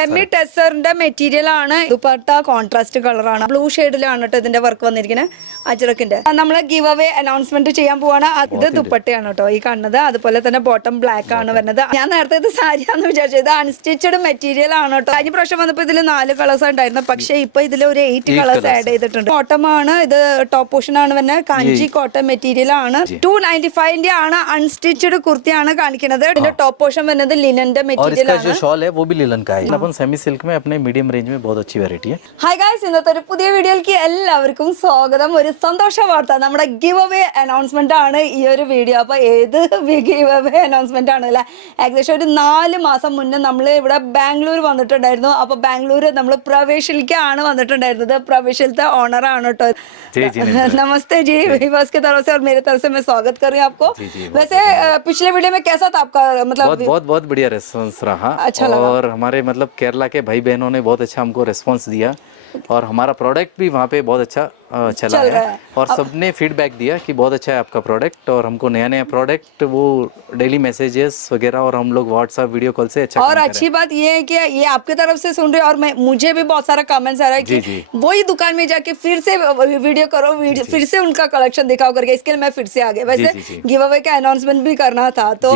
Semi ടെസറിന്റെ material ആണ്. Dupatta contrast കളറാണ്, blue ഷെയ്ഡിലാണ് കേട്ടോ ഇതിന്റെ വർക്ക് വന്നിരിക്കുന്നത്. അജ്രക്കിന്റെ നമ്മള് ഗിവ് അവേ അനൗൺസ്മെന്റ് ചെയ്യാൻ പോവാണ്. ഇത് ദുപ്പട്ടയാണ് കേട്ടോ ഈ കാണുന്നത്. അതുപോലെ തന്നെ ബോട്ടം ബ്ലാക്ക് ആണ് വരുന്നത്. ഞാൻ നേരത്തെ ഇത് സാരിയാന്ന് വിചാരിച്ചത്. ഇത് അൺസ്റ്റിച്ചഡ് മെറ്റീരിയൽ ആണ് കേട്ടോ. കഴിഞ്ഞ പ്രാവശ്യം വന്നപ്പോ ഇതിൽ 4 കളേഴ്സ് ഉണ്ടായിരുന്നു, പക്ഷെ ഇപ്പൊ ഇതിൽ ഒരു 8 കളേഴ്സ് ആഡ് ചെയ്തിട്ടുണ്ട്. ബോട്ടം ആണ് ഇത്, ടോപ്പ് പോർഷൻ ആണ് വരുന്നത്. കാഞ്ചി കോട്ടൺ മെറ്റീരിയൽ ആണ്. 295 ആണ്. അൺസ്റ്റിച്ചഡ് കുർത്തിയാണ് കാണിക്കുന്നത്. ഇതിന്റെ ടോപ്പ് പോർഷൻ വരുന്നത് ലിനന്റെ മെറ്റീരിയൽ ആണ്. सेमी सिल्क में अपने मीडियम रेंज में बहुत अच्छी वैरायटी है. ഹായ് ഗൈസ്, ഇന്നത്തെ ഒരു പുതിയ വീഡിയോയിലേക്ക് എല്ലാവർക്കും സ്വാഗതം. ഒരു സന്തോഷ വാർത്ത, നമ്മുടെ ഗിവ് അവേ അനൗൺസ്മെന്റ് ആണ് ഈ ഒരു വീഡിയോ. അപ്പൊ ഏത് ഗിവ് അവേ അനൗൺസ്മെന്റ് ആണ് അല്ലെ? ഏകദേശം ഒരു 4 മാസം മുന്നേ നമ്മൾ ഇവിടെ ബാംഗ്ലൂർ വന്നിട്ടുണ്ടായിരുന്നു. അപ്പൊ ബാംഗ്ലൂർ നമ്മൾ പ്രവേശിലേക്കാണ് വന്നിട്ടുണ്ടായിരുന്നത്. പ്രവേശിലത്തെ ഓണർ ആണ് കേട്ടോ. नमस्ते जी, व्यूअर्स की तरफ से और मेरी तरफ से मैं स्वागत कर रही हूँ आपको। वैसे पिछले वीडियो में कैसा था आपका, मतलब बहुत बढ़िया रेस्पॉन्स रहा। अच्छा लगा। और हमारे मतलब केरला के भाई बहनों ने बहुत अच्छा हमको रेस्पॉन्स दिया और हमारा प्रोडक्ट भी वहाँ पे बहुत अच्छा चला है। और सबने फीडबैक दिया कि बहुत अच्छा है आपका प्रोडक्ट, और हमको नया नया प्रोडक्ट वो डेली मैसेजेस वगैरह और हम लोग व्हाट्सएप वीडियो कॉल से अच्छा। और अच्छी बात ये है कि ये आपके तरफ से सुन रहे हो, और मुझे भी बहुत सारा कमेंट्स आ रहा है कि वही दुकान में जाके फिर से वीडियो करो, फिर से उनका कलेक्शन दिखाओ करके। इसके लिए मैं फिर से आ गया. वैसे गिव अवे का अनाउंसमेंट भी करना था. तो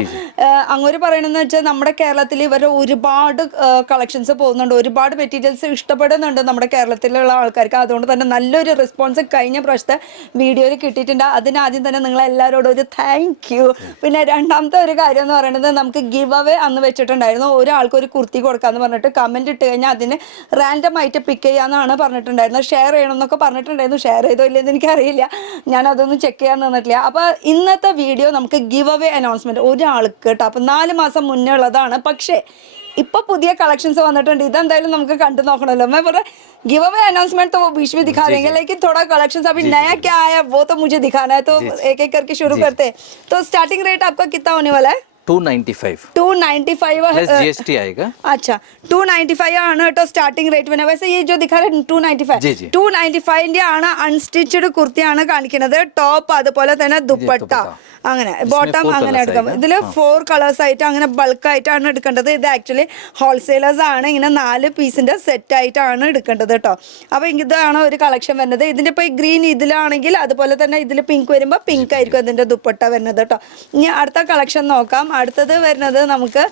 അങ്ങോട്ട് പറയണെന്ന് വെച്ചാൽ നമ്മുടെ കേരളത്തിൽ ഇവരെ ഒരുപാട് കളക്ഷൻസ് പോകുന്നുണ്ട്, ഒരുപാട് മെറ്റീരിയൽസ് ഇഷ്ടപ്പെടുന്നുണ്ട് നമ്മുടെ കേരളത്തിലുള്ള ആൾക്കാർക്ക്. അതുകൊണ്ട് തന്നെ നല്ലൊരു റെസ്പോൺസ് കഴിഞ്ഞ പ്രാവശ്യത്തെ വീഡിയോയിൽ കിട്ടിയിട്ടുണ്ട്. അതിനാദ്യം തന്നെ നിങ്ങളെല്ലാവരോടും ഒരു താങ്ക് യു. പിന്നെ രണ്ടാമത്തെ ഒരു കാര്യം എന്ന് പറയുന്നത്, നമുക്ക് ഗിവ് അവേ അന്ന് വെച്ചിട്ടുണ്ടായിരുന്നു. ഒരാൾക്ക് ഒരു കുർത്തി കൊടുക്കാന്ന് പറഞ്ഞിട്ട് കമന്റ് ഇട്ട് കഴിഞ്ഞാൽ അതിന് റാൻഡം ആയിട്ട് പിക്ക് ചെയ്യാന്നാണ് പറഞ്ഞിട്ടുണ്ടായിരുന്നത്. ഷെയർ ചെയ്യണം എന്നൊക്കെ പറഞ്ഞിട്ടുണ്ടായിരുന്നു. ഷെയർ ചെയ്തോ ഇല്ലെന്ന് എനിക്കറിയില്ല, ഞാൻ അതൊന്നും ചെക്ക് ചെയ്യാൻ നിന്നിട്ടില്ല. അപ്പോൾ ഇന്നത്തെ വീഡിയോ നമുക്ക് ഗിവ് അവേ അനൗൺസ്മെന്റ് ഒരാൾക്ക് കേട്ടോ. അപ്പം 4 മാസം മുന്നേ ഉള്ളതാണ്, പക്ഷേ ഇപ്പൊ പുതിയ കളക്ഷൻസ് വന്നിട്ടുണ്ട്. ഇതെന്തായാലും നമുക്ക് കണ്ടു നോക്കണല്ലോ. मैं बोल रहा गिव अवे अनाउंसमेंट तो वो बीच में दिखा देंगे, लेकिन थोड़ा कलेक्शंस अभी नया क्या आया वो तो मुझे दिखाना है. तो एक एक करके शुरू करते हैं. तो स्टार्टिंग रेट आपका कितना होने वाला है? 295 प्लस जीएसटी आएगा. अच्छा, 295 ആണ് കേട്ടോ സ്റ്റാർട്ടിംഗ് റേറ്റ് വരുന്നത്. വൈസേ ഈ जो दिखा रहे 295 ആണ്. അൺസ്റ്റിച്ചഡ് കുർത്തിയാണ് കാണിക്കുന്നത്. ടോപ്പ് അതുപോലെ തന്നെ ദുപ്പട്ട അങ്ങനെ ബോട്ടം അങ്ങനെ എടുക്കാം. ഇതിൽ 4 കളേഴ്സ് ആയിട്ട് അങ്ങനെ ബൾക്ക് ആയിട്ടാണ് എടുക്കേണ്ടത്. ഇത് ആക്ച്വലി ഹോൾസെയിലേഴ്സ് ആണ്. ഇങ്ങനെ 4 പീസിന്റെ സെറ്റ് ആയിട്ടാണ് എടുക്കേണ്ടത് കേട്ടോ. അപ്പൊ ഇതാണ് ഒരു കളക്ഷൻ വരുന്നത്. ഇതിന്റെ ഇപ്പൊ ഈ ഗ്രീൻ ഇതിലാണെങ്കിൽ, അതുപോലെ തന്നെ ഇതിൽ പിങ്ക് വരുമ്പോൾ പിങ്ക് ആയിരിക്കും ഇതിന്റെ ദുപ്പട്ട വരുന്നത് കേട്ടോ. ഇനി അടുത്ത കളക്ഷൻ നോക്കാം. അടുത്തത് വരുന്നത് നമുക്ക്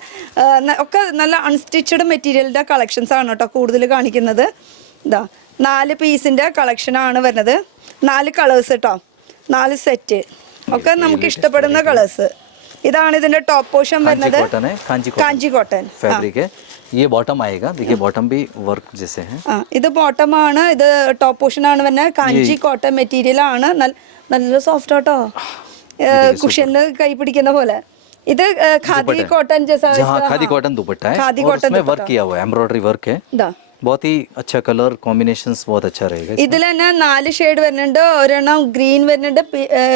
ഒക്കെ നല്ല അൺസ്റ്റിച്ചഡ് മെറ്റീരിയലിന്റെ കളക്ഷൻസ് ആണ് കേട്ടോ കൂടുതൽ കാണിക്കുന്നത്. ഇതാ 4 പീസിന്റെ കളക്ഷൻ ആണ് വരുന്നത്. 4 കളേഴ്സ് കേട്ടോ, 4 സെറ്റ് ഒക്കെ നമുക്ക് ഇഷ്ടപ്പെടുന്ന കളേഴ്സ്. ഇതാണ് ഇതിന്റെ ടോപ്പ് പോർഷൻ വരുന്നത്. കാഞ്ചി കോട്ടൺ फैब्रिक है. ये बॉटम आएगा. देखिए बॉटम भी वर्क जैसे है. ഇത് ബോട്ടം ആണ്. ഇത് ടോപ്പ് പോർഷൻ ആണ് വരുന്നത്. കാഞ്ചി കോട്ടൺ മെറ്റീരിയൽ ആണ്. നല്ല സോഫ്റ്റ് ആട്ടോ, കുഷ്യനിൽ കൈ പിടിക്കുന്ന പോലെ. ഇത് खादी कॉटन जैसा, खादी कॉटन दुपट्टा है. खादी कॉटन में वर्क किया हुआ है, एम्ब्रॉयडरी वर्क है. बहुत ही अच्छा कलर कॉम्बिनेशंस बहुत अच्छा रहेगा. ഇതിൽ തന്നെ 4 ഷെയ്ഡ് വരുന്നുണ്ട്. ഒരെണ്ണം ഗ്രീൻ വരുന്നുണ്ട്,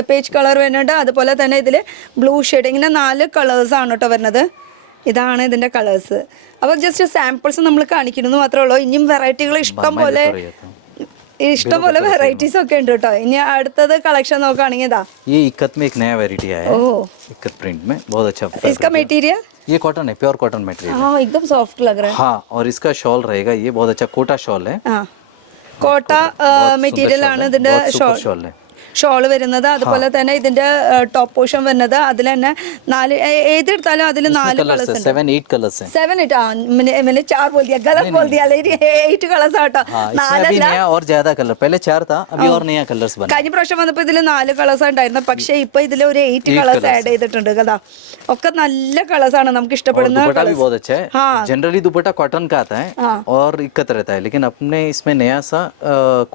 പേജ് കളർ വരുന്നുണ്ട്, അതുപോലെ തന്നെ ഇതിൽ ബ്ലൂ ഷെയ്ഡ്. ഇങ്ങനെ 4 കളേഴ്സ് ആണ് കേട്ടോ വരുന്നത്. ഇതാണ് ഇതിന്റെ കളേഴ്സ്. അപ്പോൾ ജസ്റ്റ് സാമ്പിൾസ് നമ്മൾ കാണിക്കുന്നു മാത്രമേ ഉള്ളൂ. ഇനിയും വെറൈറ്റികൾ ഇഷ്ടം പോലെ വെറൈറ്റീസ് ഒക്കെ ഉണ്ട് കേട്ടോ. ഇനി അടുത്തത് കളക്ഷൻ നോക്കുകയാണെങ്കിൽ ഇതാ ये इक्कत में एक नया वैरायटी आया है. इक्कत प्रिंट में बहुत अच्छा. इसका मटेरियल ये कॉटन है, प्योर कॉटन मटेरियल. हाँ, एकदम सॉफ्ट लग रहा है. हाँ, और इसका शॉल रहेगा. ये बहुत अच्छा कोटा शॉल है. കോട്ട മെറ്റീരിയൽ ആണ് ഇതിന്റെ शॉल है. ഷോള് വരുന്നത്. അതുപോലെ തന്നെ ഇതിന്റെ ടോപ്പ് പോർഷൻ വരുന്നത്. അതിൽ തന്നെ 4 ഏതെടുത്താലും അതിൽ 4 കളേഴ്സ് ഉണ്ട്. 7-8 കളേഴ്സ് हैं. 7-8 मैंने 4 बोल दिया, गलत बोल दिया. 8 കളേഴ്സ് ആട്ടോ, 4 അല്ല. और ज्यादा कलर पहले 4 था, अभी और नया कलर्स बना. കഴിഞ്ഞ പ്രാവശ്യം വന്നപ്പോൾ ഇതിൽ 4 കളേഴ്സ് ഉണ്ടായിരുന്നു, പക്ഷേ ഇപ്പൊ ഇതിൽ ഒരു 8 കളേഴ്സ് ആഡ് ചെയ്തിട്ടുണ്ട് കേട്ടോ. ഒക്കെ നല്ല കളേഴ്സ് ആണ് നമുക്ക് ഇഷ്ടപ്പെടുന്ന. दुपट्टा भी बहुत अच्छा है. जनरली दुपट्टा कॉटन का आता है और इक्कत रहता है, लेकिन अपने इसमें नया सा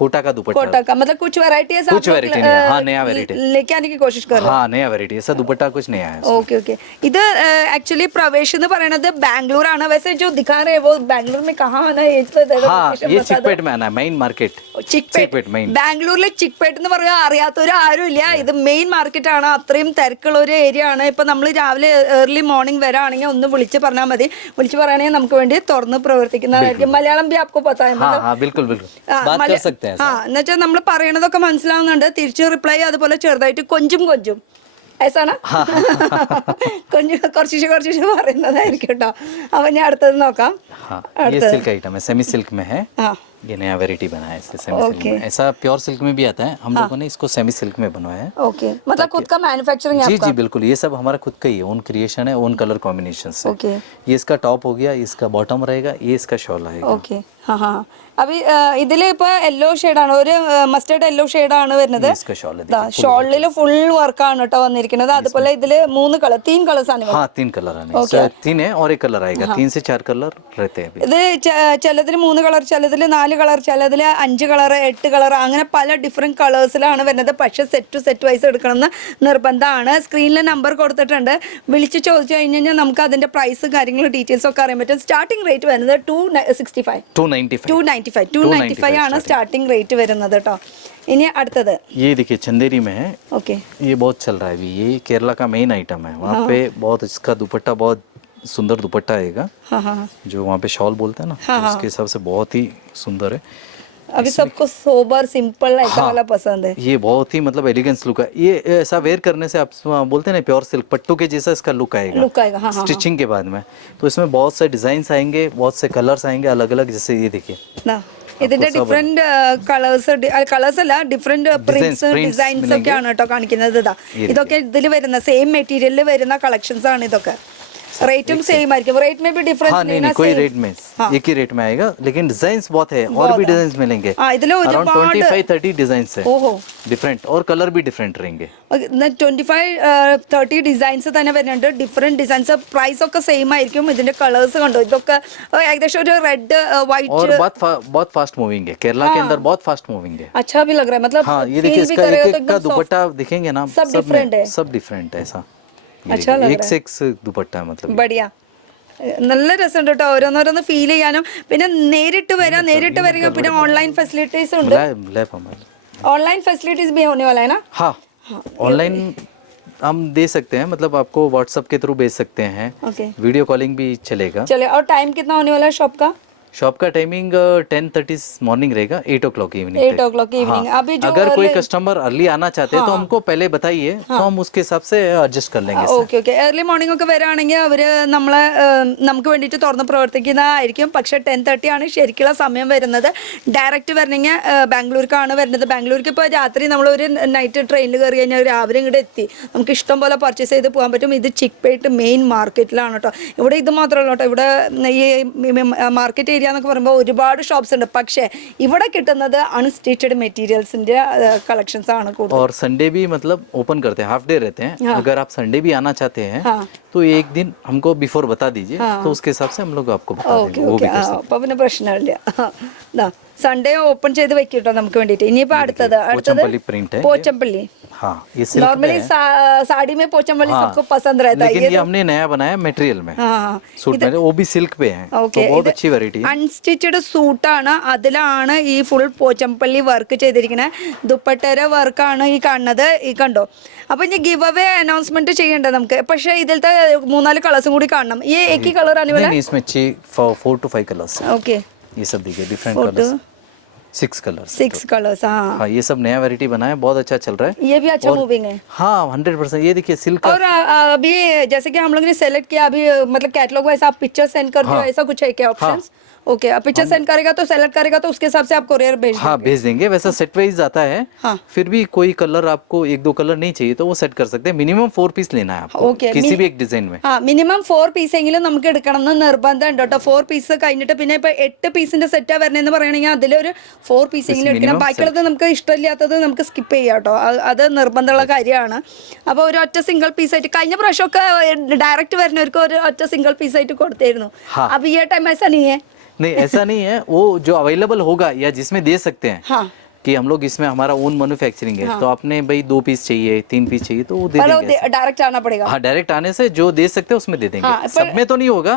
कोटा का दुपट्टा. कोटा का मतलब कुछ वैरायटी है, कुछ वैरायटी. हाँ, नया वैरायटी लेके आने की कोशिश कर रहे हैं. हाँ, नया वैरायटी. ऐसा दुपट्टा कुछ नया है. Okay okay. ഇത് एक्चुअली प्रवेश എന്ന് പറയുന്നത് ബാംഗ്ലൂർ ആണ്. वैसे जो दिखा रहे हैं वो बैंगलोर में कहाँ आना है? हाँ, ये चिकपेट में आना है, मेन मार्केट. चिकपेट मेन. ബാംഗ്ലൂരിലെ ചിക്പേട്ട് എന്ന് പറയാൻ അറിയാത്തവർ ആരും ഇല്ല. ഇത് മെയിൻ മാർക്കറ്റ് ആണ്. അത്രയും തിരക്കുള്ള ഒരു ഏരിയ ആണ്. ഇപ്പൊ നമ്മൾ രാവിലെ ഏർലി മോർണിംഗ് വരാണെങ്കിൽ ഒന്ന് വിളിച്ച് പറഞ്ഞാൽ മതി. വിളിച്ച് പറയുകയാണെങ്കിൽ നമുക്ക് വേണ്ടി തുറന്ന് പ്രവർത്തിക്കുന്നതായിരിക്കും. മലയാളം भी आपको पता है? बिल्कुल बिल्कुल बात कर सकते हैं. എന്നുവെച്ചാൽ നമ്മൾ പറയണതൊക്കെ മനസ്സിലാവുന്നുണ്ട്. തിരിച്ച് റിപ്ലൈ അതുപോലെ ചെറുതായിട്ട് കൊഞ്ചും ऐसा ना കുറച്ച് പറയുന്നതായിരിക്കും കേട്ടോ. അപ്പൊ ഞാൻ അടുത്തത് നോക്കാം. हाँ ये सिल्क आइटम है, सेमी सिल्क में है. हाँ ये नया वेराइटी बना है इससे सेमी सिल्क में. ऐसा प्योर सिल्क में भी आता है, हम लोगों ने इसको सेमी सिल्क में बनवाया है. ओके, मतलब खुद का मैन्युफैक्चरिंग है जी आपका? जी बिल्कुल, ये सब हमारा खुद का ही है, ओन क्रिएशन है, ओन कलर कॉम्बिनेशन से. ओके ये इसका टॉप हो गया, इसका बॉटम रहेगा, ये इसका शॉल आएगा. ഓക്കെ അപ്പൊ ഇതില് ഇപ്പൊ യെല്ലോ ഷെയ്ഡാണ്, ഒരു മസ്റ്റേർഡ് യെല്ലോ ഷെയ്ഡാണ് വരുന്നത്. ये इसका शॉल है. ഷോളില് ഫുൾ വർക്കാണ് കേട്ടോ വന്നിരിക്കുന്നത്. അതുപോലെ ഇതില് 3 കളർ 3 കളേഴ്സ് ആണ്. हाँ 3 कलर आने हैं. 3 है और एक कलर आएगा. 3 से 4 कलर रहते हैं. ഇത് ചിലതിൽ 3 കളർ, ചിലതിൽ 4 കളർ, ചിലതിൽ 5 കളർ, 8 കളർ, അങ്ങനെ പല ഡിഫറെന്റ് കളേഴ്സിലാണ് വരുന്നത്. പക്ഷെ സെറ്റ് വൈസ് എടുക്കണമെന്ന് നിർബന്ധമാണ്. സ്ക്രീനിൽ നമ്പർ കൊടുത്തിട്ടുണ്ട്, വിളിച്ച് ചോദിച്ചു കഴിഞ്ഞാൽ നമുക്ക് അതിന്റെ പ്രൈസ് കാര്യങ്ങളും ഡീറ്റെയിൽസ് ഒക്കെ അറിയാൻ പറ്റും. സ്റ്റാർട്ടിംഗ് റേറ്റ് വരുന്നത് 295 ആണ് സ്റ്റാർട്ടിംഗ് റേറ്റ് വരുന്നത് കേട്ടോ. ഇനി അടുത്തത് ये देखिए चंदेरी में है. ഓക്കെ ये बहुत चल रहा है अभी, ये केरला का मेन आइटम है. वहाँ पे बहुत इसका दुपट्टा बहुत सुंदर दुपट्टा आएगा. हाँ हाँ जो वहाँ पे शॉल बोलते हैं ना, तो उसके हिसाब से बहुत ही सुंदर है. अभी सबको सोबर सिंपल ऐसा वाला पसंद है. ये बहुत ही मतलब एलिगेंस लुक है. ये ऐसा वेयर करने से आप बोलते हैं ना प्योर सिल्क पट्टू के जैसा इसका लुक आएगा. हाँ हाँ स्टिचिंग के बाद में तो इसमें बहुत से डिजाइन आएंगे, बहुत से कलर्स आएंगे अलग अलग. जैसे ये देखिए ഇതിന്റെ ഡിഫറെന്റ് കളേഴ്സ് അല്ല, ഡിഫറെന്റ് പ്രിന്റ്സ് ഡിസൈൻസ് ഒക്കെയാണ് കേട്ടോ കാണിക്കുന്നത്. ഇതൊക്കെ ഇതിൽ വരുന്ന സെയിം മെറ്റീരിയലിൽ വരുന്ന കളക്ഷൻസ് ആണ് ഇതൊക്കെ. रेटम सेम आएगा, रेट में भी डिफरेंस हाँ, नहीं कोई रेट में एक ही रेट में आएगा, लेकिन डिजाइन्स बहुत है और भी डिजाइन्स मिलेंगे. अराउंड 25-30 डिजाइन्स है डिफरेंट, और कलर भी डिफरेंट रहेंगे. 25-30 ഡിസൈൻസ് തന്നെ വരുന്നുണ്ട്, ഡിഫറെന്റ് ഡിസൈൻസ്. പ്രൈസ് ഒക്കെ സെയിം ആയിരിക്കും. ഇതിന്റെ കളേഴ്സ് കണ്ടോ, ഇതൊക്കെ ഏകദേശം ഒരു റെഡ് വൈറ്റ്. और बहुत फास्ट मूविंग है, केरला के अंदर बहुत फास्ट मूविंग है. अच्छा भी लग रहा है, मतलब हाँ ये देखिए इसका एक का दुपट्टा दिखेंगे ना, सब डिफरेंट है, सब डिफरेंट है ऐसा. अच्छा लग एक से एक दुपट्टा है मतलब बढ़िया. നല്ല രസമുണ്ട് കേട്ടോ ഓരോന്നോരോന്ന് ഫീൽ ചെയ്യാനും. പിന്നെ നേരിട്ട് വരിക. പിന്നെ ഓൺലൈൻ ഫെസിലിറ്റീസ് ഉണ്ട്. ऑनलाइन फैसिलिटीज भी होने वाला है ना? हाँ ऑनलाइन हम दे सकते हैं, मतलब आपको व्हाट्सएप के थ्रू भेज सकते हैं. ओके, वीडियो कॉलिंग भी चलेगा. चले. और टाइम कितना होने वाला है शॉप का? शॉप का टाइमिंग 10:30 मॉर्निंग रहेगा, 8 o'clock इवनिंग. 8 o'clock evening. अभी जो अगर कोई कस्टमर अर्ली आना चाहते हैं तो हमको पहले बताइए, तो हम उसके हिसाब से एडजस्ट कर लेंगे. Okay okay. ഏർലി മോർണിംഗ് ഒക്കെ വരാണെങ്കിൽ അവർ നമ്മളെ നമുക്ക് വേണ്ടിയിട്ട് തുറന്ന് പ്രവർത്തിക്കുന്നതായിരിക്കും. പക്ഷേ 10:30 ആണ് ശരിക്കുള്ള സമയം വരുന്നത്. ഡയറക്റ്റ് വരണമെങ്കിൽ ബാംഗ്ലൂർക്കാണ് വരുന്നത്. ബാംഗ്ലൂർക്ക് ഇപ്പോൾ രാത്രി നമ്മളൊരു നൈറ്റ് ട്രെയിനിൽ കയറി കഴിഞ്ഞാൽ രാവിലെ ഇങ്ങോട്ട് എത്തി നമുക്ക് ഇഷ്ടം പോലെ പർച്ചേസ് ചെയ്ത് പോകാൻ പറ്റും. ഇത് ചിക്പേട്ട് മെയിൻ മാർക്കറ്റിലാണ് കേട്ടോ. ഇവിടെ ഇത് മാത്രമല്ല കേട്ടോ, ഇവിടെ ഈ മാർക്കറ്റ് ഏരിയ എന്നൊക്കെ പറയുമ്പോൾ ഒരുപാട് ഷോപ്സ് ഉണ്ട്. പക്ഷേ ഇവിടെ കിട്ടുന്നത് അൺസ്റ്റിച്ചഡ് മെറ്റീരിയൽസിന്റെ കളക്ഷൻസ് ആണ് കൂടുതൽ. और संडे भी मतलब ओपन करते हैं, हाफ डे रहते हैं. अगर आप संडे भी आना चाहते हैं तो एक दिन हमको बिफोर बता दीजिए, तो उसके हिसाब से हम लोग आपको बता देंगे. वो भी कर सकते हैं. അപ്പൊ പിന്നെ പ്രശ്നമില്ല. സൺഡേ ഓപ്പൺ ചെയ്ത് വെക്കും കേട്ടോ നമുക്ക് വേണ്ടിയിട്ട്. ഇനിയിപ്പോ അടുത്തത് पोचमपल्ली प्रिंट है. पोचमपल्ली. हाँ ये सिल्क नॉर्मली साड़ी में पोचमपल्ली सबको पसंद रहता है. लेकिन ये हमने नया बनाया मटेरियल में. सूट में वो भी सिल्क पे है, तो बहुत अच्छी वैरायटी है. അൺസ്റ്റിച്ചഡ് സൂട്ടാണ്, അതിലാണ് ഈ ഫുൾ പോച്ചമ്പള്ളി വർക്ക് ചെയ്തിരിക്കുന്നത്. ദുപ്പട്ടയുടെ വർക്കാണ് ഈ കാണുന്നത്. ഈ കണ്ടോ. അപ്പൊ ഇനി ഗിവ് അവേ അനൗൺസ്മെന്റ് ചെയ്യണ്ടേ നമുക്ക്. പക്ഷേ ഇതിലത്തെ 3-4 കളേഴ്സും കൂടി കാണണം. ये एक ही कलर आने वाला है? नहीं इसमें 4 to 5 कलर्स. ओके, ये सब देखिए डिफरेंट कलर्स. 6 कलर्स. 6 कलर्स. हाँ ये सब नया वैरायटी बना है, बहुत अच्छा चल रहा है. ये भी अच्छा मूविंग है. हाँ 100%. ये देखिए सिल्क. और अभी जैसे कि हम लोग ने सेलेक्ट किया, अभी मतलब कैटलॉग वाइज आप पिक्चर सेंड कर दो, ऐसा कुछ है क्या ऑप्शंस? ओके, पिक्चर सेंड करेगा तो सेलेक्ट करेगा तो उसके हिसाब से आप कोरियर भेज देंगे. हाँ भेज देंगे. वैसा सेट वाइज आता है. हाँ. फिर भी कोई कलर आपको 1-2 कलर नहीं चाहिए तो वो सेट कर सकते हैं. मिनिमम 4 पीस लेना है आपको. Okay, किसी भी एक डिजाइन में. हाँ മിനിമം 4 പീസ് എങ്കിലും നമുക്ക് എടുക്കണം എന്ന് നിർബന്ധം ഉണ്ട് കേട്ടോ. 4 പീസ് കഴിഞ്ഞിട്ട് പിന്നെ ഇപ്പൊ 8 പീസിന്റെ സെറ്റാ വരണെന്ന് പറയണെങ്കിൽ അതിലൊരു 4 പീസ് എങ്കിലും എടുക്കണം. ബാക്കിയുള്ളത് നമുക്ക് ഇഷ്ടമില്ലാത്തത് നമുക്ക് സ്കിപ്പ് ചെയ്യാം കേട്ടോ. അത് നിർബന്ധമുള്ള കാര്യമാണ്. അപ്പോൾ ഒരു ഒറ്റ സിംഗിൾ പീസ് ആയിട്ട് കഴിഞ്ഞ പ്രാവശ്യമൊക്കെ ഡയറക്റ്റ് വരുന്നവർക്ക് ഒരു ഒറ്റ സിംഗിൾ പീസ് ആയിട്ട് കൊടുത്തിരുന്നു. अब ये टाइम ऐसा नहीं है. नहीं ऐसा नहीं है. वो जो अवेलेबल होगा या जिसमें दे सकते हैं. हाँ कि हम लोग इसमें हमारा ओन मैन्युफैक्चरिंग है. तो आपने भाई 2 पीस चाहिए, 3 पीस चाहिए तो वो दे देंगे. डायरेक्ट आना पड़ेगा. हाँ डायरेक्ट आने से जो दे सकते हैं उसमें दे देंगे. सब में तो नहीं होगा.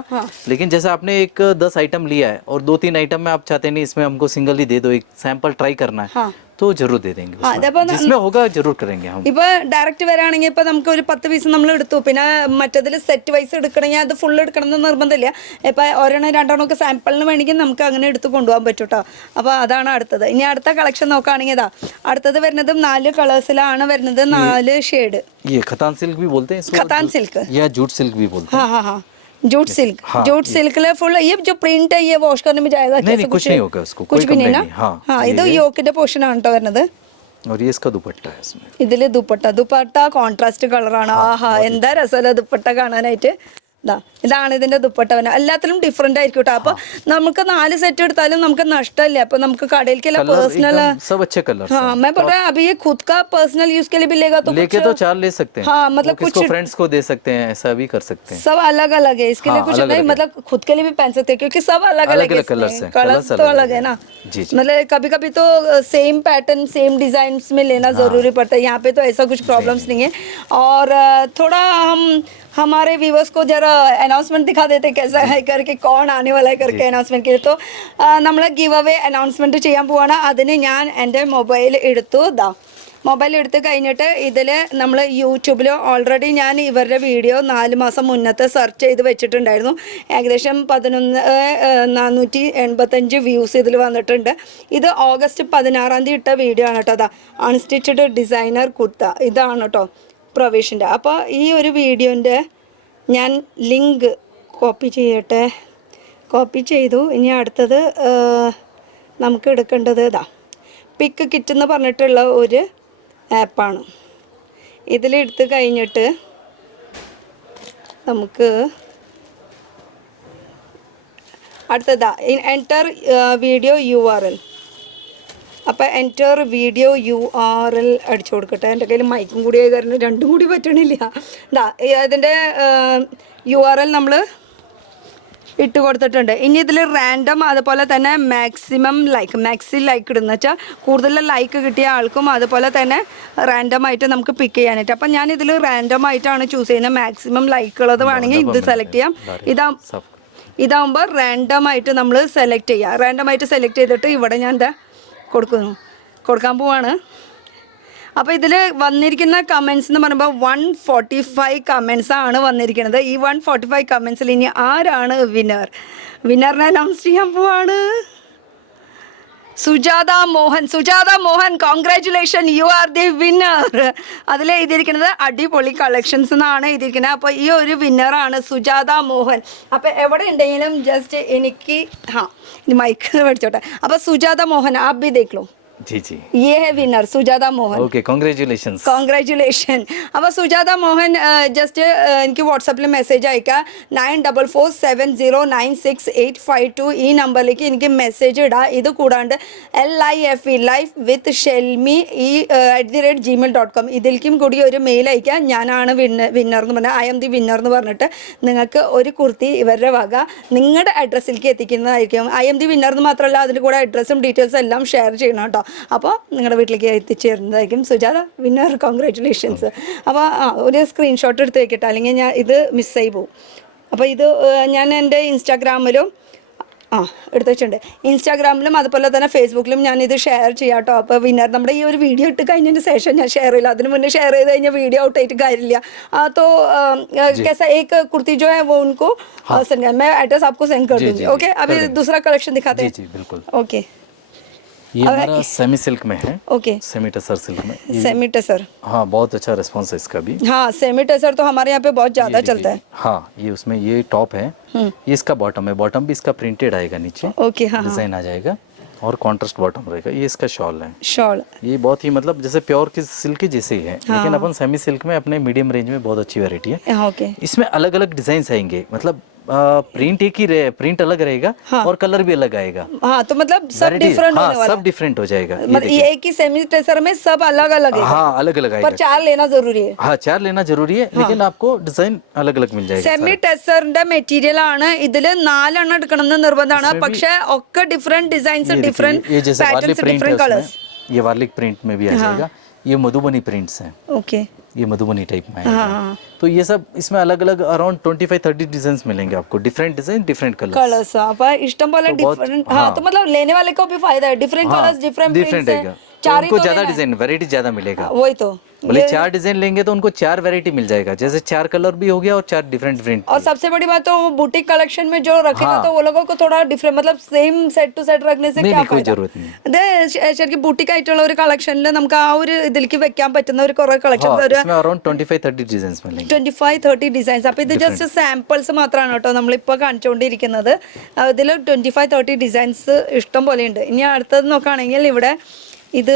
लेकिन जैसे आपने एक 10 आइटम लिया है और 2-3 आइटम में आप चाहते नहीं इसमें हमको सिंगल ही दे दो, एक सैंपल ट्राई करना है, तो तो जरूर दे देंगे हाँ, उसमें। देखो जिसमें होगा जरूर करेंगे हम। ഇപ്പൊ ഡയറക്റ്റ് വരാണെങ്കിൽ ഇപ്പൊ നമുക്ക് ഒരു 10 പീസ് നമ്മൾ എടുത്തു, പിന്നെ മറ്റേതിൽ സെറ്റ് വൈസ് എടുക്കണമെങ്കിൽ അത് ഫുൾ എടുക്കണം എന്ന് നിർബന്ധമില്ല. ഇപ്പൊ ഒരെണ്ണം രണ്ടെണ്ണം ഒക്കെ സാമ്പിളിന് വേണമെങ്കിൽ നമുക്ക് അങ്ങനെ എടുത്ത് കൊണ്ടുപോകാൻ പറ്റും കേട്ടോ. അപ്പോൾ അതാണ് അടുത്തത്. ഇനി അടുത്ത കളക്ഷൻ നോക്കുകയാണെങ്കിൽ ഇതാ അടുത്തത് വരുന്നത് 4 കളേഴ്സിലാണ് വരുന്നത്, 4 ഷെയ്ഡ്. ये खतान सिल्क भी बोलते हैं इसको, खतान सिल्क या जूट सिल्क भी बोलते हैं। हाँ हाँ हाँ, जूट सिल्क, जूट सिल्क ले फुल. ये जो प्रिंट है ये वॉश करने में जाएगा? नहीं, कुछ नहीं होगा उसको, कुछ कोई भी नहीं complaint ना. नहीं, हाँ, हाँ, ये ഇത് യോക്കിന്റെ പോർഷൻ ആണ് കേട്ടോ വരുന്നത്. और ये इसका दुपट्टा है इसमें। ഇതില് ദുപ്പട്ട കോൺട്രാസ്റ്റ് കളറാണ്. ആഹാ, എന്താ രസമല്ല ദുപ്പട്ട കാണാനായിട്ട്. ഇതാണ് ഇതിന്റെ ദുപ്പട്ട വരുന്നത്. എല്ലാത്തിലും ഡിഫറെന്റ് ആയിരിക്കും കേട്ടോ. അപ്പൊ നമുക്ക് 4 സെറ്റ് എടുത്താലും നമുക്ക് നഷ്ടമില്ല. അപ്പൊ നമുക്ക് കടയിലേക്കല്ല പേഴ്सनल सब अच्छे कलर। हाँ, मैं बोल रहा अभी ये खुद का पर्सनल यूज के लिए भी लेगा तो लेके तो 4 ले सकते हैं। हाँ, मतलब कुछ फ्रेंड्स को दे सकते हैं, ऐसा भी कर सकते हैं। सब अलग अलग है इसके लिए कुछ नहीं, मतलब खुद के लिए भी पहन सकते हैं क्योंकि सब अलग अलग कलर्स हैं, कलर्स तो अलग है ना। मतलब कभी कभी तो सेम पैटर्न सेम डिजाइन में लेना जरूरी पड़ता है, यहाँ पे तो ऐसा कुछ प्रॉब्लम्स नहीं है। और थोड़ा हम हमारे व्यूवर्स को जरा अनाउंसमेंट दिखा देते कैसा है करके, कौन आने वाला है करके अनाउंसमेंट के लिए. तो നമ്മൾ ഗിവ് അവേ അനൗൺസ്മെന്റ് ചെയ്യാൻ പോവാണ്. അതിന് ഞാൻ എൻ്റെ മൊബൈൽ എടുത്തു. മൊബൈൽ എടുത്ത് കഴിഞ്ഞിട്ട് ഇതിൽ നമ്മൾ യൂട്യൂബിൽ ഓൾറെഡി ഞാൻ ഇവരുടെ വീഡിയോ 4 മാസം മുന്നത്തെ സെർച്ച് ചെയ്ത് വെച്ചിട്ടുണ്ടായിരുന്നു. ഏകദേശം 11,485 വ്യൂസ് ഇതിൽ വന്നിട്ടുണ്ട്. ഇത് ഓഗസ്റ്റ് 16 ഇട്ട വീഡിയോ ആണ് കേട്ടോ. അൺസ്റ്റിച്ചഡ് ഡിസൈനർ കുർത്ത ഇതാണ് കേട്ടോ പ്രവേശിൻ്റെ. അപ്പോൾ ഈ ഒരു വീഡിയോൻ്റെ ഞാൻ ലിങ്ക് കോപ്പി ചെയ്യട്ടെ. കോപ്പി ചെയ്തു. ഇനി അടുത്തത് നമുക്ക് എടുക്കേണ്ടത് പിക്ക് കിറ്റ് എന്ന് പറഞ്ഞിട്ടുള്ള ഒരു ആപ്പാണ്. ഇതിലെടുത്ത് കഴിഞ്ഞിട്ട് നമുക്ക് അടുത്തതാ എൻറ്റർ വീഡിയോ URL. അപ്പോൾ എൻറ്റർ വീഡിയോ URL അടിച്ചു കൊടുക്കട്ടെ. എൻ്റെ കയ്യിൽ മൈക്കും കൂടി ആയി കാരണം രണ്ടും കൂടി പറ്റണില്ല. അതിൻ്റെ URL നമ്മൾ ഇട്ട് കൊടുത്തിട്ടുണ്ട്. ഇനി ഇതിൽ റാൻഡം അതുപോലെ തന്നെ മാക്സി ലൈക്ക് ഇടുന്ന വെച്ചാൽ കൂടുതൽ ലൈക്ക് കിട്ടിയ ആൾക്കും അതുപോലെ തന്നെ റാൻഡം ആയിട്ട് നമുക്ക് പിക്ക് ചെയ്യാനായിട്ട്. അപ്പം ഞാൻ ഇതിൽ റാൻഡം ആയിട്ടാണ് ചൂസ് ചെയ്യുന്നത്. മാക്സിമം ലൈക്ക് ഉള്ളത് വേണമെങ്കിൽ ഇത് സെലക്ട് ചെയ്യാം. ഇതാകുമ്പോൾ റാൻഡം ആയിട്ട് നമ്മൾ സെലക്ട് ചെയ്യുക. റാൻഡം ആയിട്ട് സെലക്ട് ചെയ്തിട്ട് ഇവിടെ ഞാൻ കൊടുക്കാൻ പോവാണ്. അപ്പോൾ ഇതിൽ വന്നിരിക്കുന്ന കമൻസ് എന്ന് പറയുമ്പോൾ 145 കമൻസ് ആണ് വന്നിരിക്കുന്നത്. ഈ 145 കമൻസിൽ ഇനി ആരാണ് വിന്നറിനെ അനൗൺസ് ചെയ്യാൻ പോവാണ്. Sujatha Mohan congratulation, you are the winner. അതിൽ എഴുതിയിരിക്കുന്നത് അടിപൊളി കളക്ഷൻസ് എന്നാണ് എഴുതിയിരിക്കുന്നത്. അപ്പോൾ ഈ ഒരു വിന്നറാണ് സുജാത മോഹൻ. അപ്പോൾ എവിടെ ഉണ്ടെങ്കിലും ജസ്റ്റ് എനിക്ക് മൈക്ക് മേടിച്ചോട്ടെ. അപ്പോൾ സുജാത മോഹൻ आप भी देख लो. जी जी, ये है winner Sujata Mohan. Okay, congratulation. അപ്പോൾ സുജാത മോഹൻ ജസ്റ്റ് എനിക്ക് വാട്സാപ്പിൽ മെസ്സേജ് അയക്കുക. 9447096852 ഈ നമ്പറിലേക്ക് എനിക്ക് മെസ്സേജ് ഇടാം. ഇത് കൂടാണ്ട് LIFE life with Shelmy @gmail.com ഇതിലേക്കും കൂടി ഒരു മെയിൽ അയക്കുക. ഞാനാണ് വിന്നർ എന്ന് പറഞ്ഞാൽ I am the winner എന്ന് പറഞ്ഞിട്ട് നിങ്ങൾക്ക് ഒരു കുർത്തി ഇവരുടെ വക നിങ്ങളുടെ അഡ്രസ്സിലേക്ക് എത്തിക്കുന്നതായിരിക്കും. I am the winner എന്ന് മാത്രമല്ല അതിൽ കൂടെ അഡ്രസ്സും ഡീറ്റെയിൽസും എല്ലാം ഷെയർ ചെയ്യണം കേട്ടോ. അപ്പോൾ നിങ്ങളുടെ വീട്ടിലേക്ക് എത്തിച്ചേരുന്നതായിരിക്കും. Sujatha winner, congratulations. അപ്പോൾ ഒരു സ്ക്രീൻഷോട്ട് എടുത്ത് വെക്കട്ടെ, അല്ലെങ്കിൽ ഞാൻ ഇത് മിസ്സായി പോകും. അപ്പോൾ ഇത് ഞാൻ എൻ്റെ ഇൻസ്റ്റാഗ്രാമിലും എടുത്ത് വെച്ചിട്ടുണ്ട്. ഇൻസ്റ്റാഗ്രാമിലും അതുപോലെ തന്നെ ഫേസ്ബുക്കിലും ഞാൻ ഇത് ഷെയർ ചെയ്യാം കേട്ടോ. അപ്പോൾ വിന്നർ നമ്മുടെ ഈ ഒരു വീഡിയോ ഇട്ട് കഴിഞ്ഞതിന് ശേഷം ഞാൻ ഷെയർ ചെയ്യില്ല. അതിന് മുന്നേ ഷെയർ ചെയ്ത് കഴിഞ്ഞാൽ വീഡിയോ ഔട്ട് ആയിട്ട് കാര്യമില്ല. तो कैसा एक कुर्ती जो है वो उनको सेंड मैं एड्रेस आपको सेंड कर दूँगी. ओके, अभी दूसरा कलेक्शन दिखाते हैं. जी बिल्कुल. ओके, ये हमारा सेमी सिल्क में है. ओके, सेमी टसर सिल्क में. सेमी टसर. हाँ, बहुत अच्छा रिस्पांस है इसका भी. हाँ, सेमी टसर तो हमारे यहाँ पे बहुत ज़्यादा चलता है. हाँ, ये उसमें ये टॉप है, ये इसका बॉटम है. बॉटम भी इसका प्रिंटेड आएगा नीचे. ओके, हाँ, डिजाइन आ जाएगा और कॉन्ट्रास्ट बॉटम रहेगा. ये इसका शॉल है. शॉल ये बहुत ही मतलब जैसे प्योर की सिल्क के जैसे ही है, लेकिन अपन सेमी सिल्क में अपने मीडियम रेंज में बहुत अच्छी वैरायटी है. ओके, इसमें अलग अलग डिजाइन आएंगे. मतलब प्रिंट एक ही प्रिंट अलग रहेगा और कलर भी अलग आएगा. हाँ, तो मतलब सब डिफरेंट होने वाला सब डिफरेंट हो जाएगा. मतलब ये एक ही सेमी टसर में सब अलग अलग है. हाँ, अलग अलग आएगा. पर 4 लेना जरूरी है. हाँ, 4 लेना जरूरी है, लेकिन आपको डिजाइन अलग अलग मिल जाएगा. സെമി ടെസറിന്റെ മെറ്റീരിയൽ ആണ്. ഇതിൽ 4 എണ്ണം എടുക്കണം എന്ന് നിർബന്ധമാണ്. പക്ഷേ ഒക്കെ different designs, different patterns, different colours. ये वार्लिक प्रिंट में भी आ जाएगा. ये मधुबनी प्रिंट्स हैं. ओके, ये मधुबनी टाइप में आएगा. तो ये सब इसमें अलग अलग अराउंड 25-30 डिजाइन मिलेंगे आपको. Different design, different colours. അപ്പോൾ ഇഷ്ടം പോലെ ഡിഫറെന്റ്. हाँ, तो मतलब लेने वाले को भी फायदा है. डिफरेंट कलर्स, डिफरेंट प्रिंट्स है. चार ही उनको तो ज्यादा लेना है। डिजाइन वैरायटी ज्यादा मिलेगा। वही तो बोले 4 डिजाइन लेंगे तो उनको 4 वैरायटी मिल जाएगा, जैसे 4 कलर भी हो गया और 4 डिफरेंट डिफरेंट। और सबसे बड़ी बात तो बुटीक कलेक्शन में जो रखेगा हाँ। तो वो लोगों को थोड़ा डिफरेंट, मतलब सेम सेट टू सेट रखने से नहीं, क्या नहीं, कोई फायदा? जरूरत नहीं। ഇത് ശരിക്കും ബുട്ടിക് ആയിട്ടുള്ള ഒരു കളക്ഷനിൽ നമുക്ക് ആ ഒരു ഇതിലേക്ക് വെക്കാൻ പറ്റുന്ന ഒരു കുറെ हाँ, കളക്ഷൻസ് ഒരു इसमें अराउंड 25-30 डिजाइन मिलेंगे। 25-30 ഡിസൈൻസ്. അപ്പൊ ഇത് ജസ്റ്റ് സാമ്പിൾസ് മാത്രമാണ് കേട്ടോ നമ്മളിപ്പോൾ കാണിച്ചുകൊണ്ടിരിക്കുന്നത്. ഇതിൽ 25-30 ഡിസൈൻസ് ഇഷ്ടം പോലെ ഉണ്ട്. ഇനി അടുത്തത് നോക്കുകയാണെങ്കിൽ ഇവിടെ ഇത്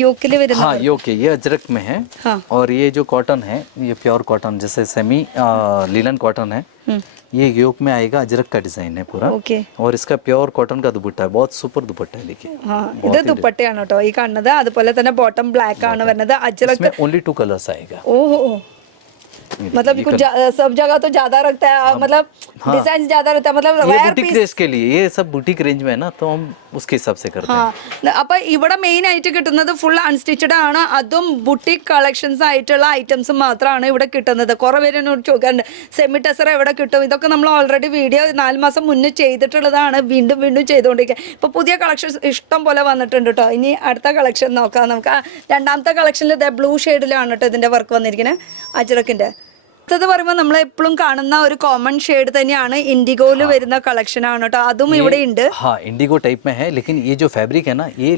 യോക്കിൽ വരുന്ന हाँ, योक है, ये अजरक में है। हाँ. और ये जो कॉटन है ये प्योर कॉटन, जैसे सेमी लीलन कॉटन है। ये योक में आएगा, अजरक का डिजाइन है पूरा। ഓക്കെ. और इसका प्योर कॉटन का दुपट्टा है, बहुत सुपर दुपट्टा है, देखिए। ആ ഇത് ദുപ്പട്ടയാണ് കേട്ടോ ഈ കാണുന്നത്. അതുപോലെ തന്നെ ബോട്ടം ബ്ലാക്ക് ആണ് വരുന്നത്. അജ്രക് इसमें ओनली 2 कलर्स आएगा। ओहो, मतलब कुछ सब जगह तो ज्यादा रखता है, मतलब डिजाइन ज्यादा रहता है, मतलब ये rare बुटीक piece. रेंज के लिए, ये सब बुटीक रेंज में है ना, तो हम उसके हिसाब से करते हैं। ആ അപ്പൊ ഇവിടെ മെയിൻ ആയിട്ട് കിട്ടുന്നത് ഫുൾ അൺസ്റ്റിച്ചഡ് ആണ്. അതും ബുട്ടിക് കളക്ഷൻസ് ആയിട്ടുള്ള ഐറ്റംസ് മാത്രമാണ് ഇവിടെ കിട്ടുന്നത്. കുറെ പേര് എന്നോട് ചോദിക്കാറുണ്ട് സെമി ടെസർ എവിടെ കിട്ടും. ഇതൊക്കെ നമ്മൾ ഓൾറെഡി വീഡിയോ 4 മാസം മുന്നേ ചെയ്തിട്ടുള്ളതാണ്, വീണ്ടും വീണ്ടും ചെയ്തുകൊണ്ടിരിക്കുക. ഇപ്പൊ പുതിയ കളക്ഷൻസ് ഇഷ്ടം പോലെ വന്നിട്ടുണ്ട് കേട്ടോ. ഇനി അടുത്ത കളക്ഷൻ നോക്കാം നമുക്ക്. രണ്ടാമത്തെ കളക്ഷനിൽ ബ്ലൂ ഷെയ്ഡിലാണ് കേട്ടോ ഇതിന്റെ വർക്ക് വന്നിരിക്കുന്നത്, അജ്രക്കിന്റെ. അടുത്തത് പറയുമ്പോൾ നമ്മൾ എപ്പോഴും കാണുന്ന ഒരു കോമൺ ഷെയ്ഡ് തന്നെയാണ്, ഇൻഡിഗോയിൽ വരുന്ന കളക്ഷൻ ആണ് കേട്ടോ. അതും ഇവിടെ ഉണ്ട്. हाँ, इंडिगो टाइप में है, लेकिन ये जो फैब्रिक है ना, ये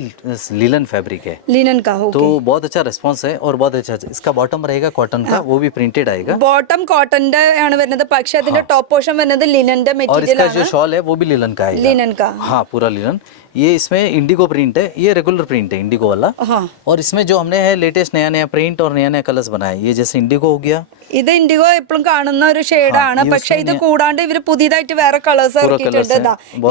लीलन फैब्रिक है। ലിനൻ കാ तो बहुत अच्छा रिस्पांस है और बहुत अच्छा। इसका बॉटम रहेगा कॉटन का, वो भी प्रिंटेड आएगा। ബോട്ടം കോട്ടന്റെ ആണ് വരുന്നത്, പക്ഷെ അതിന്റെ ടോപ്പ് പോർഷൻ വരുന്നത് ലിനന്റെ और മെറ്റീരിയൽ इसका ആണ്. जो शॉल है वो भी लीलन का आएगा। ലിനൻ കാ हाँ, पूरा लीलन। ये इसमें इंडिगो प्रिंट है, ये रेगुलर प्रिंट है इंडिगो वाला। हाँ. और इसमें जो हमने है लेटेस्ट नया नया प्रिंट और नया नया कलर्स बनाए, ये जैसे इंडिगो हो गया। ഇത് ഇൻഡിഗോ എപ്പോഴും കാണുന്ന ഒരു ഷെയ്ഡാണ്, പക്ഷെ ഇത് കൂടാണ്ട് ഇവര് പുതിയതായിട്ട് വേറെ കളേഴ്സ് ഇറക്കിയിട്ടുണ്ട്.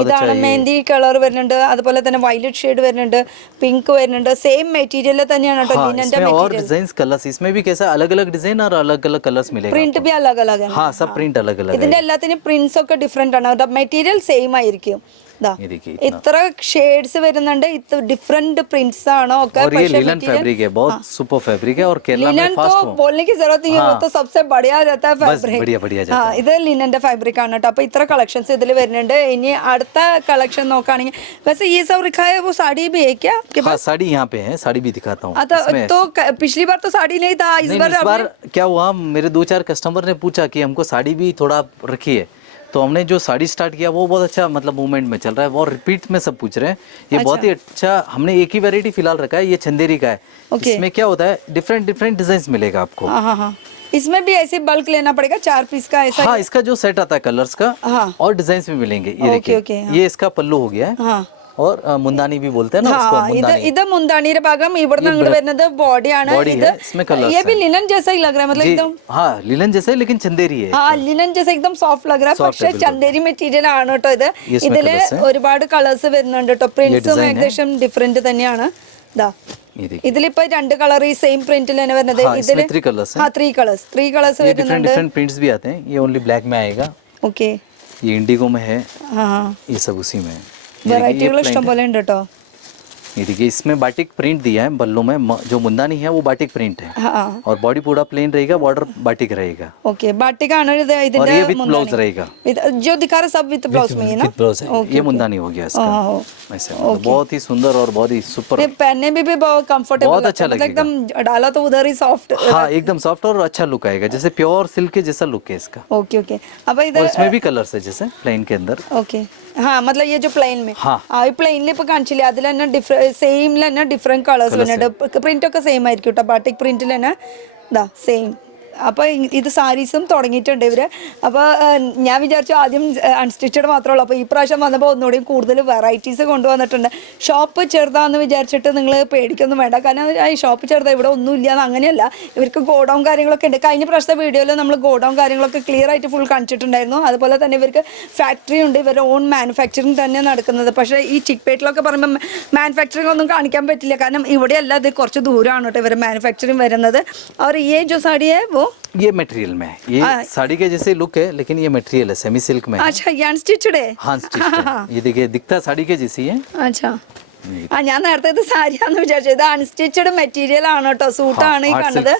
ഇതാണ് മെഹന്തി കളർ വരുന്നുണ്ട്, അതുപോലെ തന്നെ വയലറ്റ് ഷെയ്ഡ് വരുന്നുണ്ട്, പിങ്ക് വരുന്നുണ്ട്. സെയിം മെറ്റീരിയൽ തന്നെയാണ് കേട്ടോ ലിനന്റെ इसमें और മെറ്റീരിയൽ. डिजाइन कलर्स, इसमें भी कैसा अलग अलग डिजाइन और अलग अलग कलर्स मिलेगा। പ്രിന്റ് ബി അലഗ് അലഗ് ആണ്. हाँ, सब प्रिंट अलग अलग है। ഇതിന്റെ എല്ലാത്തിനും പ്രിന്റ്സ് ഒക്കെ ഡിഫറെന്റ് ആണ്, മെറ്റീരിയൽ സെയിം ആയിരിക്കും. ദാ ये देखिए, ഇത്ര ഷെയ്ഡ്സ് വരുന്നുണ്ട്, ഡിഫറെന്റ് പ്രിന്റ്സ് ആണ് ഒക്കെ. और ये लीलन फैब्रिक है, बहुत सुपर फैब्रिक है। और केरला में लिनन तो फास्ट बोलने की जरूरत नहीं है, वो तो सबसे बढ़िया रहता है बस फैब्रिक. बढ़िया बढ़िया जाता हाँ, ഇത് ലിനന്റെ ഫാബ്രിക് ആണ് കേട്ടോ. അപ്പൊ ഇത്ര കളക്ഷൻസ് ഇതിൽ വരുന്നുണ്ട്. ഇനി അടുത്ത കളക്ഷൻ നോക്കുകയാണെങ്കിൽ वैसे ये सब रखा है, वो साड़ी भी है क्या आपके हाँ, पास? साड़ी यहाँ पे है, साड़ी भी दिखाता हूँ। तो पिछली बार तो साड़ी नहीं था, इस नहीं, बार इस बार क्या हुआ, मेरे 2-4 कस्टमर ने पूछा कि हमको साड़ी भी थोड़ा रखिए, तो हमने जो साड़ी स्टार्ट किया वो बहुत अच्छा, मतलब मूवमेंट में चल रहा है और रिपीट में सब पूछ रहे हैं। ये बहुत ही अच्छा, हमने एक ही वैरायटी फिलहाल रखा है, ये चंदेरी का है। इसमें क्या होता है, डिफरेंट डिफरेंट डिजाइन मिलेगा आपको। हाँ हाँ हाँ, इसमें भी ऐसे बल्क लेना पड़ेगा 4 पीस का ऐसा? हाँ, इसका जो सेट आता है कलर्स का हाँ. और डिजाइन भी मिलेंगे। ये ओके, ओके, देखिए, हाँ. ये इसका पल्लू हो गया है। हाँ. और मुंदानी भी बोलते हैं ना उसको, हाँ, ഇത് मुंदानी। ഇത് മുന്താണിയുടെ ഭാഗം. ഇവിടെ നിന്ന് വരുന്നത് ബോഡിയാണ്. बॉडी ഇത് है, इसमें कलर्स ये भी है। लिनन जैसा ही लग रहा है, मतलब जी, एकदम. हाँ, लीलन जैसे लेकिन चंदेरी है। हाँ, लिनन जैसे एकदम സോഫ്റ്റ് लग रहा है, Soft പക്ഷെ है, बिल्कुल। ചന്ദേരി മെറ്റീരിയൽ ആണ് കേട്ടോ ഇത്. इसमें ഇതില് colours हैं। ഒരുപാട് കളേഴ്സ് വരുന്നുണ്ട് കേട്ടോ. പ്രിന്റ്സും design है। ഏകദേശം ഡിഫറെന്റ് തന്നെയാണ്. ദാ ये देखिए, ഇതിലിപ്പോ 2 കളർ ഈ സെയിം പ്രിന്റിൽ തന്നെ വരുന്നത്. हाँ, ഇതില് इसमें 3 कलर्स हैं। हाँ 3 കളേഴ്സ് ये डिफरेंट വരുന്നുണ്ട്. डिफरेंट प्रिंट्स भी आते हैं। ये ओनली ब्लैक में आएगा, ഓക്കെ. ये इंडिगो में है, हाँ हाँ, ये सब उसी में है। ये देखिए, വെറൈറ്റികൾ ये ഇഷ്ടം plain है। പോലെ ഉണ്ട് കേട്ടോ. ये देखिए, इसमें बाटिक प्रिंट दिया है बल्लों में, जो मुंदानी है वो बाटिक प्रिंट है। हाँ और बॉडी पूरा प्लेन रहेगा, बॉर्डर बाटिक रहेगा। ओके, बाटिक ആണ് ഇത്. और ഇതിന്റെ ये विद ब्लाउज रहेगा, जो दिखा रहा सब विद ब्लाउज में ही ना. विद ब्लाउज है। Okay, ये okay. मुंदानी हो गया इसका, हाँ, ऐसे मतलब बहुत ही सुंदर और बहुत ही सुपर। ये पहनने में भी बहुत कंफर्टेबल बहुत अच्छा लगता है, लगेगा। एकदम डाला तो उधर ही सॉफ्ट. हाँ, एकदम सॉफ्ट और अच्छा लुक आएगा, जैसे प्योर सिल्क के जैसा लुक है इसका। Okay okay. अब और इधर इसमें भी कलर्स है, जैसे प्लेन के अंदर। ओके. हाँ, मतलब ये जो प्लेन में. हाँ. ഈ പ്ലെയിനിൽ ഇപ്പൊ കാണിച്ചില്ലേ, അതിൽ തന്നെ സെയിമിൽ തന്നെ ഡിഫറെന്റ് കളേഴ്സ് വരുന്നുണ്ട്. പ്രിന്റ് ഒക്കെ സെയിം ആയിരിക്കും കേട്ടോ. ബാട്ടിക് പ്രിന്റിൽ തന്നെ ഇതാ സെയിം. അപ്പോൾ ഇത് സാരീസും തുടങ്ങിയിട്ടുണ്ട് ഇവര്. അപ്പോൾ ഞാൻ വിചാരിച്ചു ആദ്യം അൺസ്റ്റിച്ചഡ് മാത്രമേ ഉള്ളൂ. അപ്പോൾ ഈ പ്രാവശ്യം വന്നപ്പോൾ ഒന്നുകൂടിയും കൂടുതൽ വെറൈറ്റീസ് കൊണ്ടുവന്നിട്ടുണ്ട്. ഷോപ്പ് ചെറുതാന്ന് വിചാരിച്ചിട്ട് നിങ്ങൾ പേടിക്കൊന്നും വേണ്ട, കാരണം ഈ ഷോപ്പ് ചെറുതാ, ഇവിടെ ഒന്നും ഇല്ലാന്ന് അങ്ങനെയല്ല. ഇവർക്ക് ഗോഡൗൺ കാര്യങ്ങളൊക്കെ ഉണ്ട്. കഴിഞ്ഞ പ്രാവശ്യത്തെ വീഡിയോയിൽ നമ്മൾ ഗോഡൗൺ കാര്യങ്ങളൊക്കെ ക്ലിയർ ആയിട്ട് ഫുൾ കാണിച്ചിട്ടുണ്ടായിരുന്നു. അതുപോലെ തന്നെ ഇവർക്ക് ഫാക്ടറി ഉണ്ട്, ഇവരുടെ ഓൺ മാനുഫാക്ചറിങ് തന്നെ നടക്കുന്നത്. പക്ഷേ ഈ ചിക്പേട്ടിലൊക്കെ പറയുമ്പോൾ മാനുഫാക്ചറിങ് ഒന്നും കാണിക്കാൻ പറ്റില്ല, കാരണം ഇവിടെയല്ല, ഇത് കുറച്ച് ദൂരമാണ് കേട്ടോ ഇവരുടെ മാനുഫാക്ചറിങ് വരുന്നത്. और ये जो साड़ी है वो ये मटेरियल में है, ये साड़ी के जैसे लुक है, लेकिन ये मटेरियल है, सेमी सिल्क में है। अच्छा, ये अनस्टिच्ड है. हाँ, स्टिच्ड है। ये देखिए, दिखता साड़ी के जैसी है। अच्छा, ആ ഞാൻ നേരത്തെ ഇത് സാരിയാന്ന് വിചാരിച്ചത്. ഇത് അൺസ്റ്റിച്ചഡ് മെറ്റീരിയൽ ആണ് കേട്ടോ, സൂട്ടാണ് ഈ കാണുന്നത്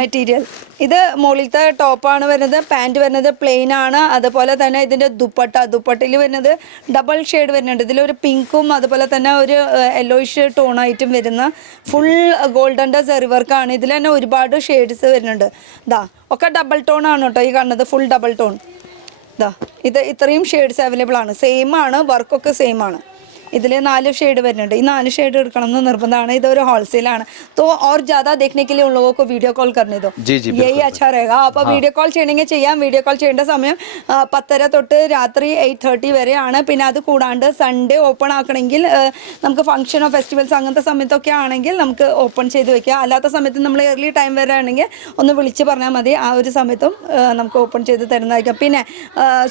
മെറ്റീരിയൽ. ഇത് മുകളിലത്തെ ടോപ്പാണ് വരുന്നത്, പാൻറ് വരുന്നത് പ്ലെയിൻ ആണ്. അതുപോലെ തന്നെ ഇതിന്റെ ദുപ്പട്ടയിൽ വരുന്നത് ഡബിൾ ഷെയ്ഡ് വരുന്നുണ്ട്. ഇതിലൊരു പിങ്കും അതുപോലെ തന്നെ ഒരു യെല്ലോയിഷ് ടോണായിട്ടും വരുന്ന ഫുൾ ഗോൾഡൻ്റെ സെറി വർക്കാണ്. ഇതിൽ തന്നെ ഒരുപാട് ഷെയ്ഡ്സ് വരുന്നുണ്ട്. ഇതാ ഒക്കെ ഡബിൾ ടോൺ ആണ് കേട്ടോ ഈ കാണുന്നത്, ഫുൾ ഡബിൾ ടോൺ. ഇത് ഇത്രയും ഷെയ്ഡ്സ് അവൈലബിൾ ആണ്, സെയിം ആണ്, വർക്കൊക്കെ സെയിം ആണ്. ഇതിൽ 4 शेड വരുന്നുണ്ട്. ഈ 4 शेड എടുക്കണം എന്ന് നിർബന്ധമാണ്. ഇതൊരു ഹോൾസെയിലാണ്. तो और ज़्यादा देखने के लिए उन लोगों को वीडियो कॉल करने दो, यही अच्छा रहेगा. അപ്പോൾ വീഡിയോ കോൾ ചെയ്യണമെങ്കിൽ ചെയ്യാം. വീഡിയോ കോൾ ചെയ്യേണ്ട സമയം 10:30 തൊട്ട് രാത്രി 8:30 വരെയാണ്. പിന്നെ അത് കൂടാണ്ട് സൺഡേ ഓപ്പൺ ആക്കണമെങ്കിൽ നമുക്ക് ഫംഗ്ഷനോ ഫെസ്റ്റിവൽസ് അങ്ങനത്തെ സമയത്തൊക്കെ ആണെങ്കിൽ നമുക്ക് ഓപ്പൺ ചെയ്ത് വെക്കാം. അല്ലാത്ത സമയത്ത് നമ്മൾ ഏർലി ടൈം വരെയാണെങ്കിൽ ഒന്ന് വിളിച്ച് പറഞ്ഞാൽ മതി, ആ ഒരു സമയത്തും നമുക്ക് ഓപ്പൺ ചെയ്ത് തരുന്നതായിരിക്കും. പിന്നെ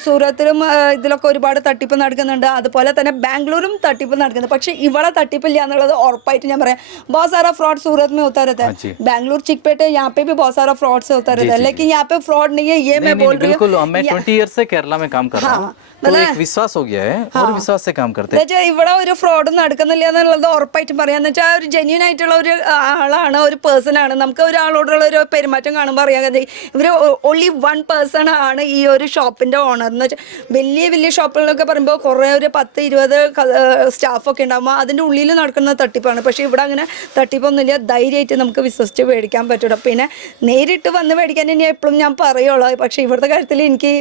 സൂറത്തിലും ഇതിലൊക്കെ ഒരുപാട് തട്ടിപ്പ് നടക്കുന്നുണ്ട്. അതുപോലെ തന്നെ ബാംഗ്ലൂരും तटीप നടക്കുന്നത്. പക്ഷേ ഇവിടെ തട്ടിപ്പില്ല എന്നുള്ളത് ഉറപ്പായിട്ട് ഞാൻ പറയാം. बहुत सारा फ्रॉड सूरत में होता रहता है, बैंगलोर चिकपेट है, यहाँ पे भी बहुत सारा फ्रॉड से होता रहता है, लेकिन यहाँ पे फ्रॉड नहीं है, ये मैं बोल रही हूँ. मैं 20 ईयर से केरला में काम कर रहा हूँ, तो एक विश्वास हो गया है और विश्वास से काम करते हैं. ഇവിടെ ഒരു ഫ്രോഡും നടക്കുന്നില്ല എന്നുള്ളത് ഉറപ്പായിട്ടും പറയാന്ന് വെച്ചാൽ ഒരു ജെന്യൂൻ ആയിട്ടുള്ള ഒരു ആളാണ്, ഒരു പേഴ്സൺ ആണ്. നമുക്ക് ഒരാളോടുള്ള ഒരു പെരുമാറ്റം കാണുമ്പോൾ അറിയാൻ കഴിയും ഇവർ ഓൺലി 1 പേഴ്സൺ ആണ് ഈ ഒരു ഷോപ്പിന്റെ ഓണർ എന്ന് വെച്ചാൽ. വലിയ ഷോപ്പുകളൊക്കെ പറയുമ്പോൾ കുറേ ഒരു 10-20 സ്റ്റാഫൊക്കെ ഉണ്ടാകുമ്പോൾ അതിൻ്റെ ഉള്ളിൽ നടക്കുന്ന തട്ടിപ്പാണ്. പക്ഷേ ഇവിടെ അങ്ങനെ തട്ടിപ്പൊന്നുമില്ല, ധൈര്യമായിട്ട് നമുക്ക് വിശ്വസിച്ച് മേടിക്കാൻ പറ്റുള്ളൂ. പിന്നെ നേരിട്ട് വന്ന് മേടിക്കാൻ ഇനി എപ്പോഴും ഞാൻ പറയുള്ളൂ. പക്ഷേ ഇവിടുത്തെ കാര്യത്തിൽ എനിക്ക്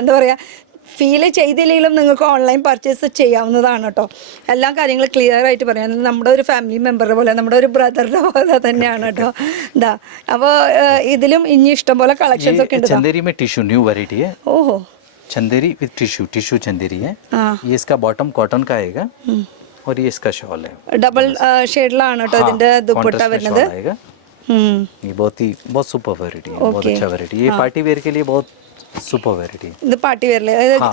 എന്താ പറയുക, ഫീൽ ചെയ്തില്ലെങ്കിലും നിങ്ങൾക്ക് ഓൺലൈൻ പർച്ചേസ് ചെയ്യാവുന്നതാണ് കേട്ടോ. എല്ലാ കാര്യങ്ങളും ക്ലിയർ ആയിട്ട് പറയാം. നമ്മുടെ ഒരു ഫാമിലി മെമ്പറുടെ പോലെ, നമ്മുടെ ഒരു ബ്രദറിന്റെ പോലെ തന്നെയാണ് കേട്ടോ. എന്താ അപ്പോൾ ഇതിലും ഇനി ഇഷ്ടംപോലെ കളക്ഷൻസ് ഒക്കെ ഉണ്ട്. चंदेरी में टिश्यू न्यू वैरायटी है. ഓഹോ, चंदेरी विद टिश्यू चंदेरी है. ये इसका बॉटम कॉटन का आएगा और ये इसका शॉल है. ഡബിൾ ഷെയ്ഡിലാണ് കേട്ടോ ഇതിന്റെ ദുപ്പട്ട വരുന്നത്. ये बहुत सुपर वैरायटी है, बहुत अच्छा वैरायटी. ये पार्टी वेयर के लिए बहुत സൂപ്പർ വെറൈറ്റി. ഇത് പാർട്ടി വെയറിൽ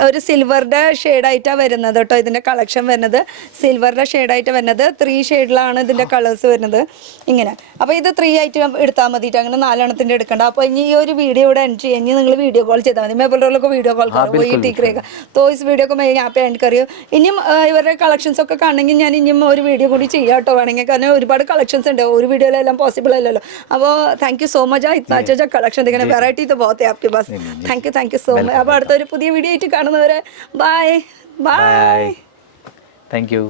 ഒരു സിൽവറിന്റെ ഷെയ്ഡായിട്ടാണ് വരുന്നത് കേട്ടോ. ഇതിന്റെ കളക്ഷൻ വരുന്നത് സിൽവറിന്റെ ഷെയ്ഡായിട്ട് വരുന്നത് 3 ഷെയ്ഡിലാണ് ഇതിന്റെ കളേഴ്സ് വരുന്നത് ഇങ്ങനെ. അപ്പോൾ ഇത് 3 ആയിട്ട് എടുത്താൽ മതിയിട്ട്, അങ്ങനെ 4 എണ്ണത്തിന്റെ എടുക്കണ്ട. അപ്പോൾ ഇനി ഈ ഒരു വീഡിയോ ഇവിടെ एंड चाहिए, इनी നിങ്ങൾ വീഡിയോ കോൾ ചെയ്താൽ മതി. मैं बोल रहा हूँ वीडियो कॉल करो, वही ठीक रहेगा. तो इस वीडियो को मैं यहाँ पे एंड करियो. ഇനിയും ഇവരുടെ കളക്ഷൻസ് ഒക്കെ കാണണമെങ്കിൽ ഞാൻ ഇനിയും ഒരു വീഡിയോ കൂടി ചെയ്യാം കേട്ടോ വേണമെങ്കിൽ, കാരണം ഒരുപാട് കളക്ഷൻസ് ഉണ്ട്, ഒരു വീഡിയോയിലെല്ലാം പോസിബിൾ അല്ലല്ലോ. അപ്പോൾ താങ്ക് യു സോ മച്ച്. इतना अच्छा കളക്ഷൻ देखने, വെറൈറ്റി तो बहुत है आपके पास. Thank you so much. അപ്പോൾ അടുത്തൊരു പുതിയ വീഡിയോ ആയിട്ട് കാണുന്നവരെ ബൈ. Thank you.